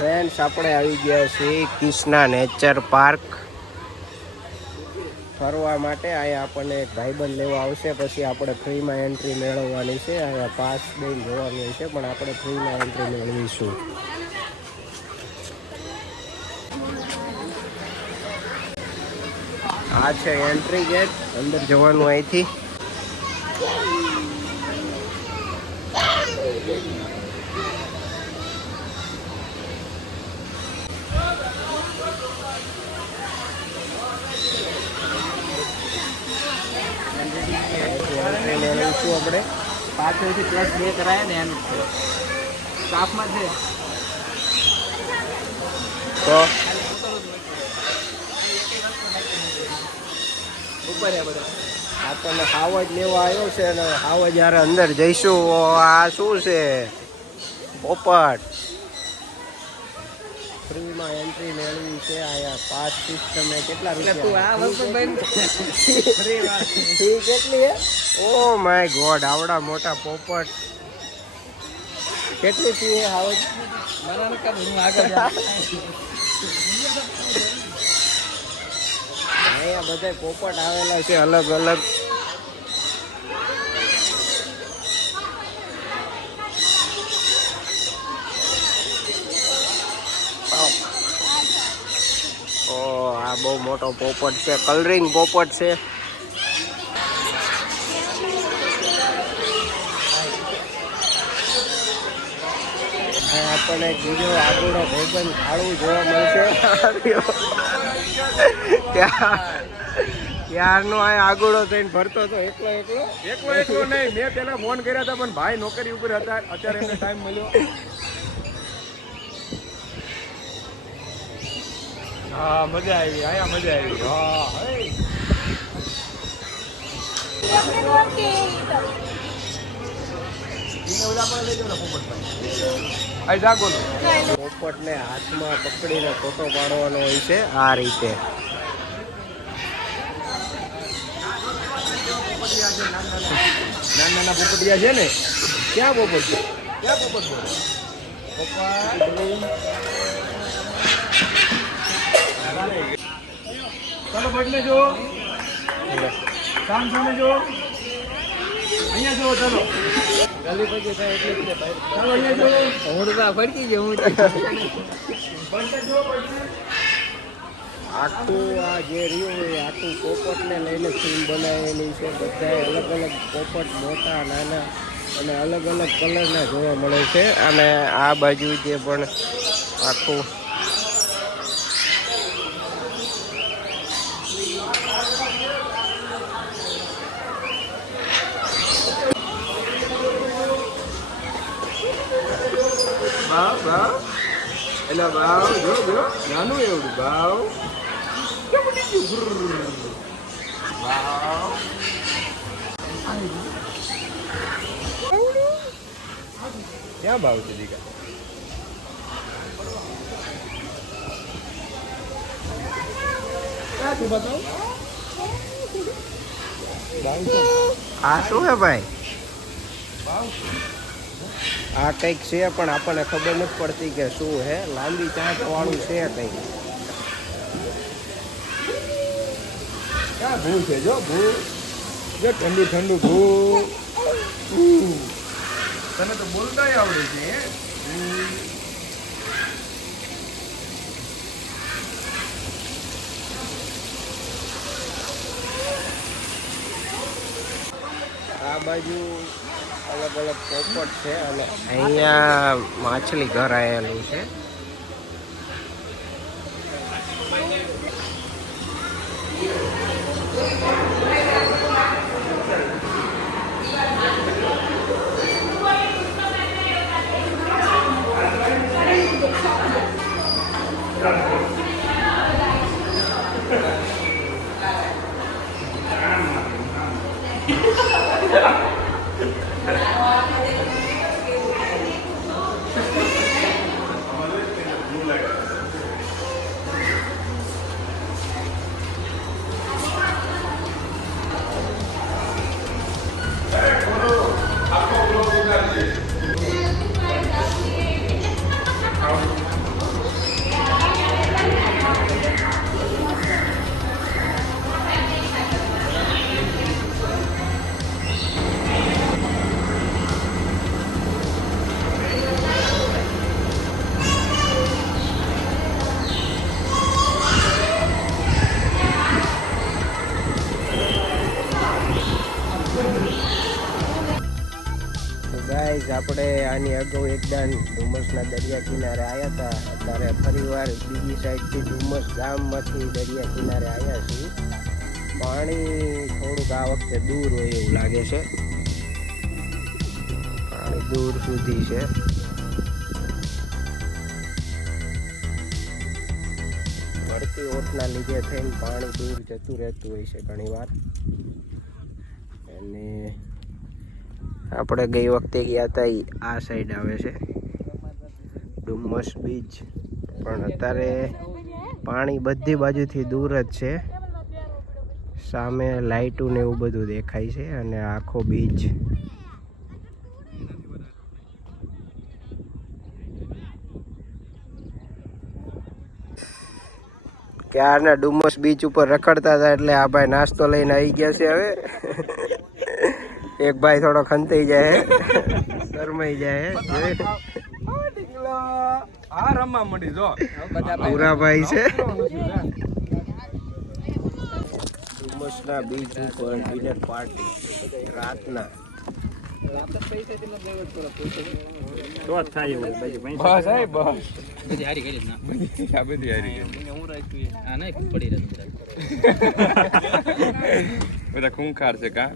Friends આપણે આવી ગયા છીએ કિષ્ના નેચર પાર્ક ફરવા માટે. અહીંયા આપણને એક ભાઈબંધ લેવા આવશે, પછી આપણે ફ્રીમાં એન્ટ્રી મેળવવાની છે. અહીંયા પાસ દઈને જોવાનું છે, પણ આપણે ફ્રીમાં એન્ટ્રી મેળવીશું. આ છે એન્ટ્રી ગેટ, અંદર જવાનું અહીંથી. આપણે પાછળથી +2 કરાય ને એમ સ્ટાફમાં છે તો ઉપર એ બધો આપણને હાવજ લેવા આવ્યો છે, અને હાવજ યારે અંદર જઈશું. આ શું છે? પોપટ. ફ્રીમાં એન્ટ્રી મેળવી છે. અહીંયા પાસ સિસ્ટમ કેટલા રૂપિયા? ફી કેટલી હે? ઓ માય ગોડ, આવડા મોટા પોપટ. કેટલી ફી હે હાવજ? અહીંયા બધા પોપટ આવેલા છે અલગ અલગ. આ બહુ મોટો પોપટ છે, કલરિંગ પોપટ છે. આપણને બીજો આગળનો ભોજન ખાડું જોવા મળશે. ત્યારનો આ આગળો થઈને ભરતો હતો એકલો નહીં. મેં પેલા ફોન કર્યા હતા, પણ ભાઈ નોકરી ઉપર હતા. અત્યારે એમને ટાઈમ મળ્યો. હા, મજા આવી. અહીંયા મજા આવી. પોપટને હાથમાં પકડીને ફોટો પાડવાનો હોય છે આ રીતે. નાના પોપટિયા છે ને, ક્યાં પોપટ છે? ક્યાં પોપટ છે? ચાલો બદલે જો, સામે જો, અહીંયા જો. ચાલો ગલી પછી થાય એટલે ચાલો અહીંયા જો. હું તો ફરકી ગયો. હું આખું આ જે રહ્યું હોય આખું પોપટને લઈને ફિલ્મ બનાવેલી છે. બધા અલગ અલગ પોપટ, મોટા નાના અને અલગ અલગ કલરના જોવા મળે છે. અને આ બાજુ જે પણ આખું ભાવ એટલે ભાવ જો નાનું એવડું ભાવ ક્યાં ભાવ છે દીકા? તું બતાવ. આ શું હે ભાઈ? આ કંઈક છે, પણ આપણને ખબર નથી પડતી કે શું હે. લાંબી ચાંચ વાળું છે કંઈક. ક્યાં ભૂ છે? જો ભૂ, જો ઠંડુ ઠંડુ ભૂ. તને તો બોલતા આવડે છે. આ બાજુ અલગ અલગ પોપટ છે, અને અહીંયા માછલી ઘર આવેલું છે. ગાઈઝ આપણે આની અગાઉ એકદમ ડુમસના દરિયા કિનારે આવ્યા હતા. અત્યારે ફરીવાર બીજી સાઈડથી ડુમસ ગામમાંથી દરિયા કિનારે આવ્યા છીએ. પાણી થોડુંક આ વખતે દૂર હોય એવું લાગે છે. પાણી દૂર સુધી છે. વળતી ઓટના લીધે થઈને પાણી દૂર જતું રહેતું હોય છે ઘણી વાર. અને આપણે ગઈ વખતે ગયા હતા એ આ સાઈડ આવે છે ડુમસ બીચ, પણ અત્યારે પાણી બધી બાજુથી દૂર જ છે. સામે લાઇટું ને એવું બધું દેખાય છે અને આખો બીચ. ક્યારના ડુમસ બીચ ઉપર રખડતા હતા એટલે આ ભાઈ નાસ્તો લઈને આવી ગયા છે. હવે એક ભાઈ થોડો ખંતાઈ જાય, શરમાઈ જાય. આ રમવા મળી જો પૂરા ભાઈ છે. ડુમસના બીચ ઉપર ડિનર પાર્ટી રાતના. તો જ થાય એવું બાજુ બસ આય બસ બધી હારી કરી ના આ બધી હારી ગઈ. હું રાખ્યું આ નહીં પડી રહે બધા ખૂંખાર છે કા.